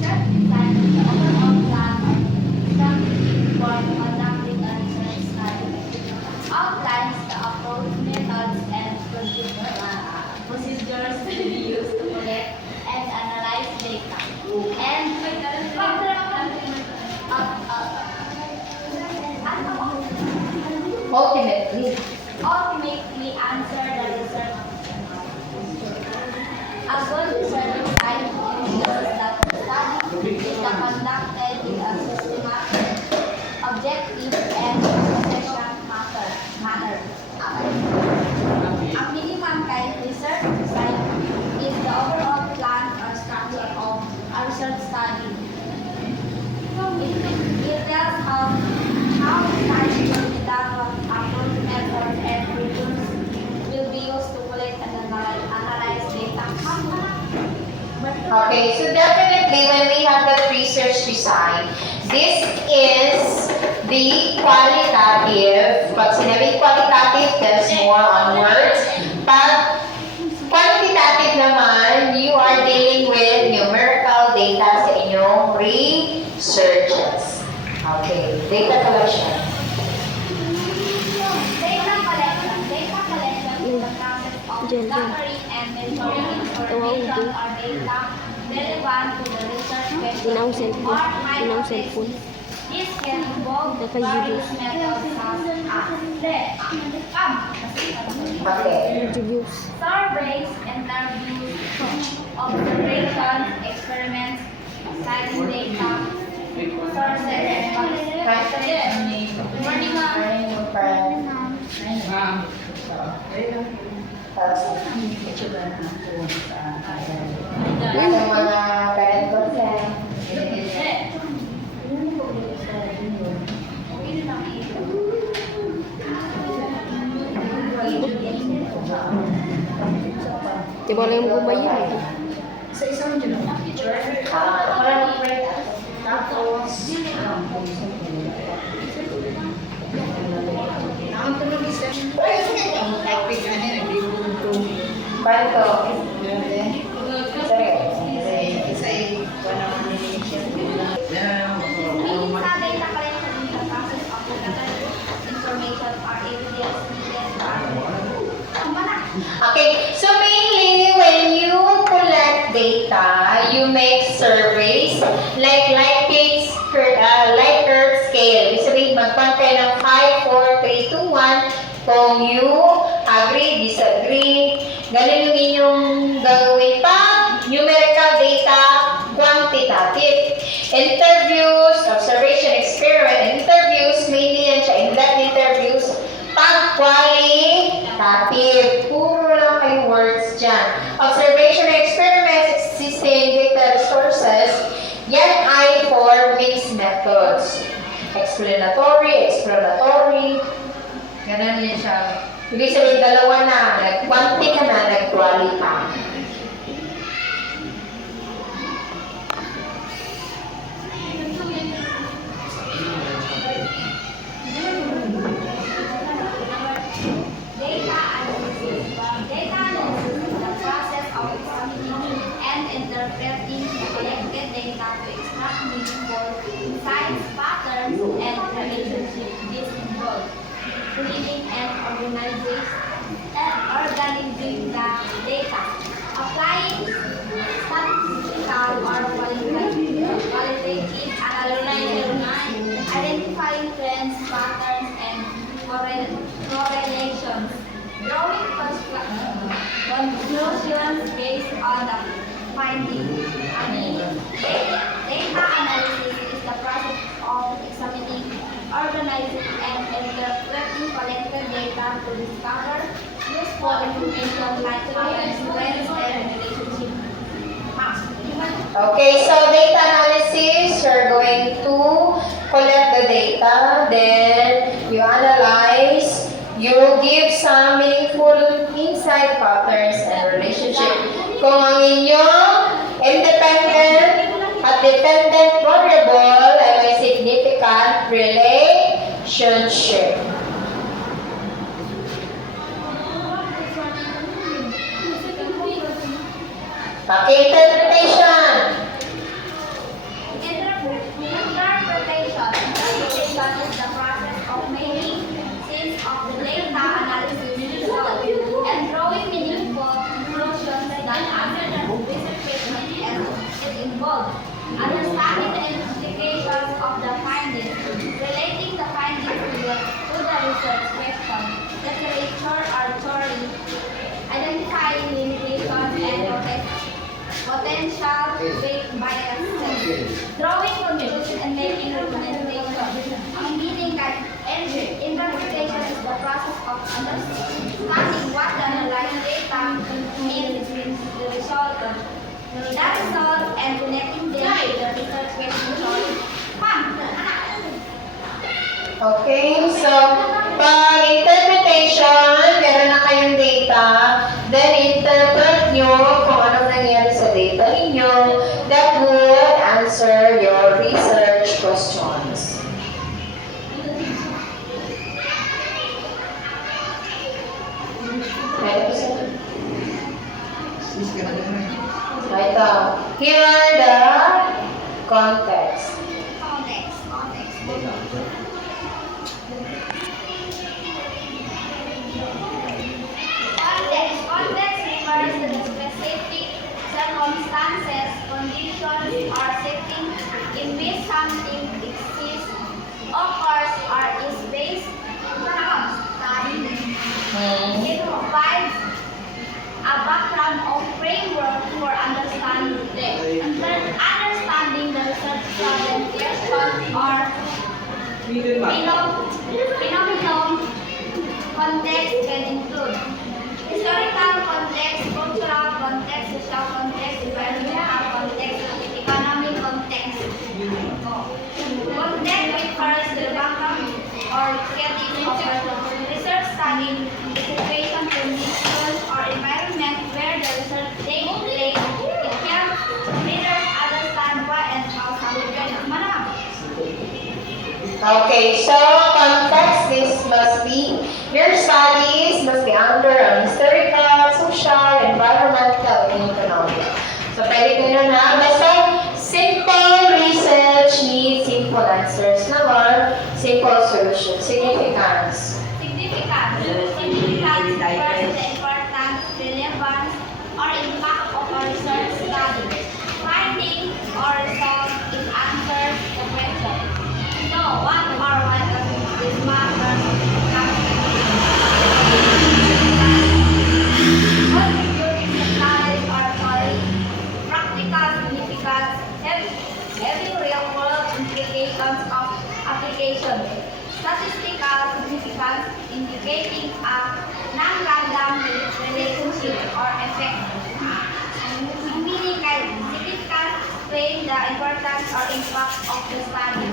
research design is the overall plan or strategy for conducting a research study. Outlines the approach, methods, and procedures to be used to collect and analyze data. And ultimately answer the research. A good research design ensures that the study is conducted in a systematic, objective, and efficient manner. A minimum kind research design is the overall plan or structure of a research study. It tells how study will be done, what approach, methods, and procedures will be used to collect and analyze data. Okay, so definitely when we have that research design, this is the qualitative. Pag sinabing qualitative, tells more on words. Pag quantitative naman, you are dealing with numerical data sa inyong researches. Okay, data collection. Data collection is the process of gathering and measuring information or data relevant to the research question or hypothesis. This can involve various methods surveys, interviews, observations, experiments, citing data, sources, and publications. Morning, ma'am. Yung mga parent consent. Di ba lang mo bayar? Sa isang yun, tapos, ang tulog isa, ang topic ano, nag-ibig ko. Panto. Isa naman ni siya. Meaning sa data collection is the process of gathering information or evidence needed for Okay, so mainly when you collect data, you make surveys like Likert scale. Ibig sabihin, mag-count kayo ng 5, 4, 3, 2, 1. Kung you agree, disagree, ganun yung inyong gagawin pa. Numerical data, quantitative. Interviews, observation, experiment, interviews, mainly yan siya, in-depth interviews. Pag qualitative, puro lang kayo words dyan. Observation and experiments, existing data resources, yan ay for mixed methods. Explanatory, ganun yan siya. Ibig sabihin, dalawa na, nag-quanti ka na, nag-quali ka. Data analysis is the process of examining and interpreting the collected data to extract meaningful insights, patterns, and relationships. This involves reading and organizing the data, applying statistical or qualitative analysis, identifying trends, patterns, and correlations, drawing conclusions based on the findings. Data analysis is the process of examining, organizing, and interpreting collected data to discover useful information like trends, and relationships. Okay, so data analysis, you're going to collect the data, then you analyze, you will give some meaningful insight, patterns, and relationship. Kung ang inyong independent at dependent variable ay may significant relationship. Okay, interpretation. of understanding what the analyzed data means with the result, and connecting them to the research question. Ma'am, Okay, so pag interpretation, meron na kayong data, then interpret nyo kung anong nangyari sa data ninyo that would answer your research questions. Ito. Here are the context. Context refers to the specific circumstances, conditions, or setting in which something exists, occurs, or is based on study. It provides a background or framework for understanding the research problem question or phenomenon. Context can include historical context, cultural context, social context, environmental context, economic context. Context refers to the background or setting of a research study, the situation, conditions, or environment where the research takes place. It helps readers understand why and how something is. Okay, so context, this must be, your studies must be under a historical, social, environmental, and economic. So pwede ko na basta simple research needs simple answers naman, simple solution, significance. Significance refers to the importance, relevance, or impact of a research study. Finding or result is answers the question. So, what or what of this matters contributing to knowledge or knowledge, practical significance, having real-world implications of application, statistical significance, indicating a non-random relationship or effect. Meaning like significance, explain the importance or impact of the study.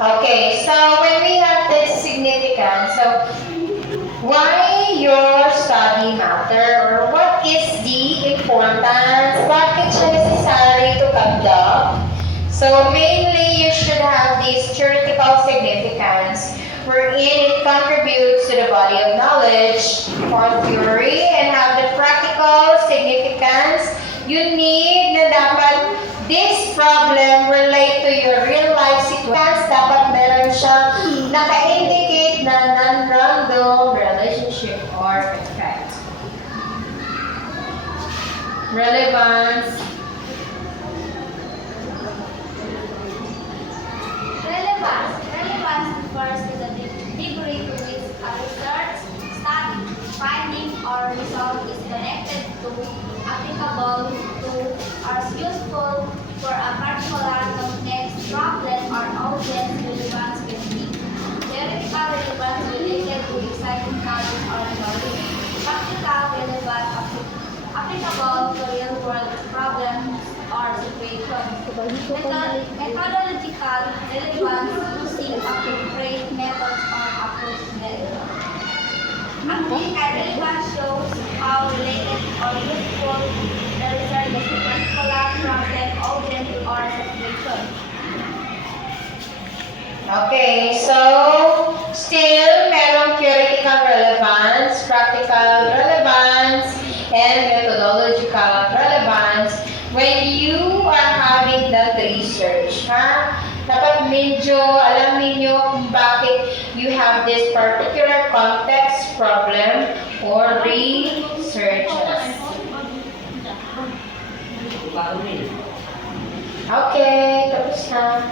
Okay, so when we have this significance, so why your study matter or what is the importance, bakit siya necessary to conduct? So mainly you should have this theoretical significance wherein it contributes to the body of knowledge or theory and have the practical significance. You need na dapat this problem relate to your real life situation. Dapat meron siyang naka-indicate na non-random relationship or effect. Relevance. Relevance refers to the degree to which a research study, finding, or result is connected to, applicable to, or useful for a particular context, problem, or audience. Relevance can be theoretical relevance related to exciting knowledge or knowledge, practical relevance applicable to real-world problems or situations. Methodological relevance using appropriate methods or approach method. Applied relevance shows how related or useful the research is to a particular problem, audience, or situation. Okay, so still merong theoretical relevance, practical relevance, and methodological relevance when you are having that research, ha? Dapat medyo alam ninyo kung bakit you have this particular context, problem, or researches. Okay, tapos na.